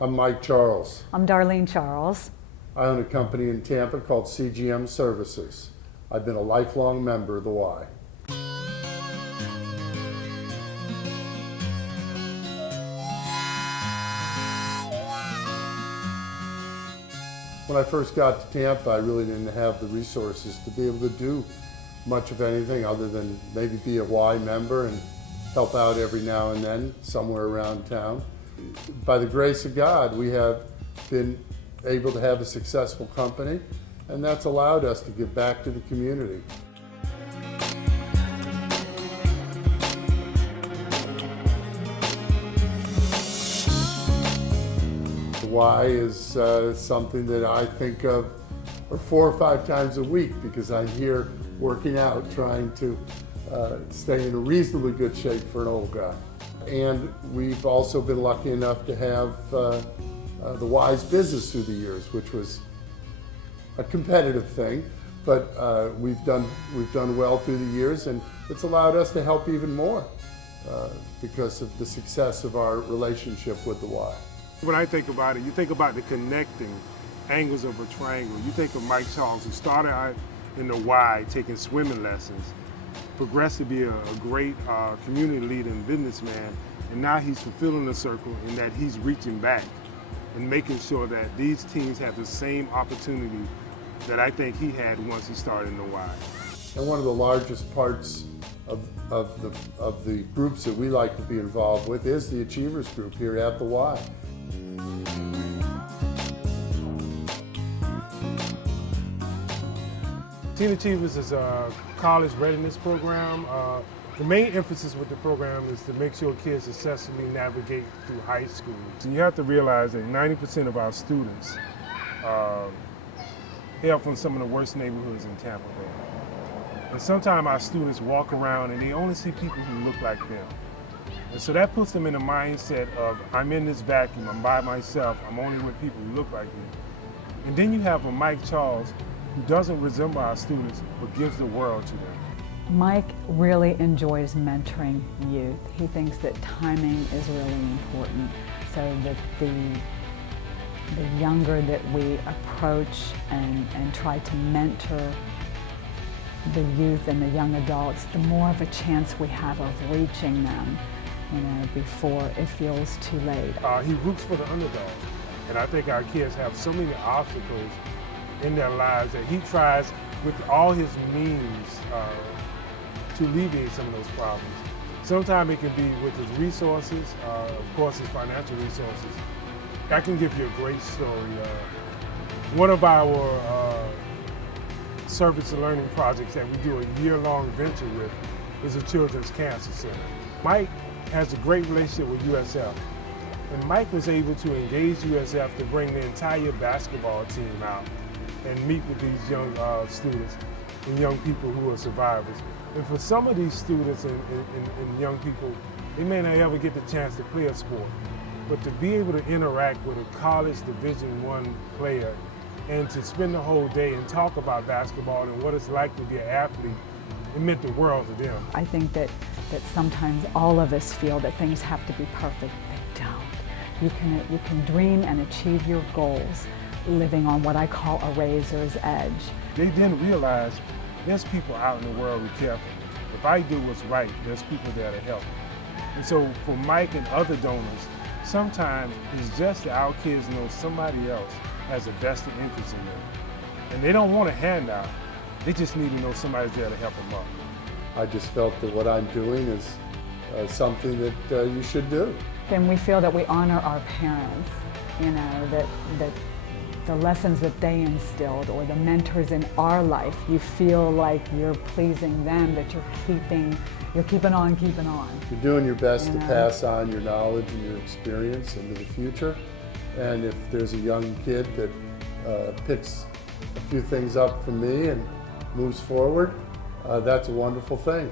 I'm Mike Charles. I'm Darlene Charles. I own a company in Tampa called CGM Services. I've been a lifelong member of the Y. When I first got to Tampa, I really didn't have the resources to be able to do much of anything other than maybe be a Y member and help out every now and then somewhere around town. By the grace of God, we have been able to have a successful company, and that's allowed us to give back to the community. The Y is something that I think of 4 or 5 times a week because I'm here working out, trying to stay in a reasonably good shape for an old guy. And we've also been lucky enough to have the Y's business through the years, which was a competitive thing, but we've done well through the years, and it's allowed us to help even more because of the success of our relationship with the Y. When I think about it, you think about the connecting angles of a triangle. You think of Mike Charles, who started out in the Y taking swimming lessons, progressed to be a great community leader and businessman, and now he's fulfilling the circle in that he's reaching back and making sure that these teams have the same opportunity that I think he had once he started in the Y. And one of the largest parts of the groups that we like to be involved with is the Achievers Group here at the Y. Teen Achievers is a college readiness program. The main emphasis with the program is to make sure kids successfully navigate through high school. So you have to realize that 90% of our students hail from some of the worst neighborhoods in Tampa Bay. And sometimes our students walk around and they only see people who look like them. And so that puts them in a mindset of, I'm in this vacuum, I'm by myself, I'm only with people who look like me. And then you have a Mike Charles who doesn't resemble our students, but gives the world to them. Mike really enjoys mentoring youth. He thinks that timing is really important, so that the younger that we approach and try to mentor the youth and the young adults, the more of a chance we have of reaching them, before it feels too late. He roots for the underdog, and I think our kids have so many obstacles in their lives that he tries with all his means to alleviate some of those problems. Sometimes it can be with his resources, of course his financial resources. I can give you a great story. One of our service and learning projects that we do a year-long venture with is a Children's Cancer Center. Mike has a great relationship with USF, and Mike was able to engage USF to bring the entire basketball team out and meet with these young students and young people who are survivors. And for some of these students and young people, they may not ever get the chance to play a sport, but to be able to interact with a college Division I player and to spend the whole day and talk about basketball and what it's like to be an athlete, it meant the world to them. I think that sometimes all of us feel that things have to be perfect. They don't. You can dream and achieve your goals living on what I call a razor's edge. They didn't realize there's people out in the world who care for me. If I do what's right, there's people there to help me. And so for Mike and other donors, sometimes it's just that our kids know somebody else has a vested interest in them. And they don't want a handout, they just need to know somebody's there to help them up. I just felt that what I'm doing is something that you should do. Then we feel that we honor our parents, that the lessons that they instilled or the mentors in our life, you feel like you're pleasing them, that you're keeping on keeping on. You're doing your best to pass on your knowledge and your experience into the future. And if there's a young kid that picks a few things up from me and moves forward, that's a wonderful thing.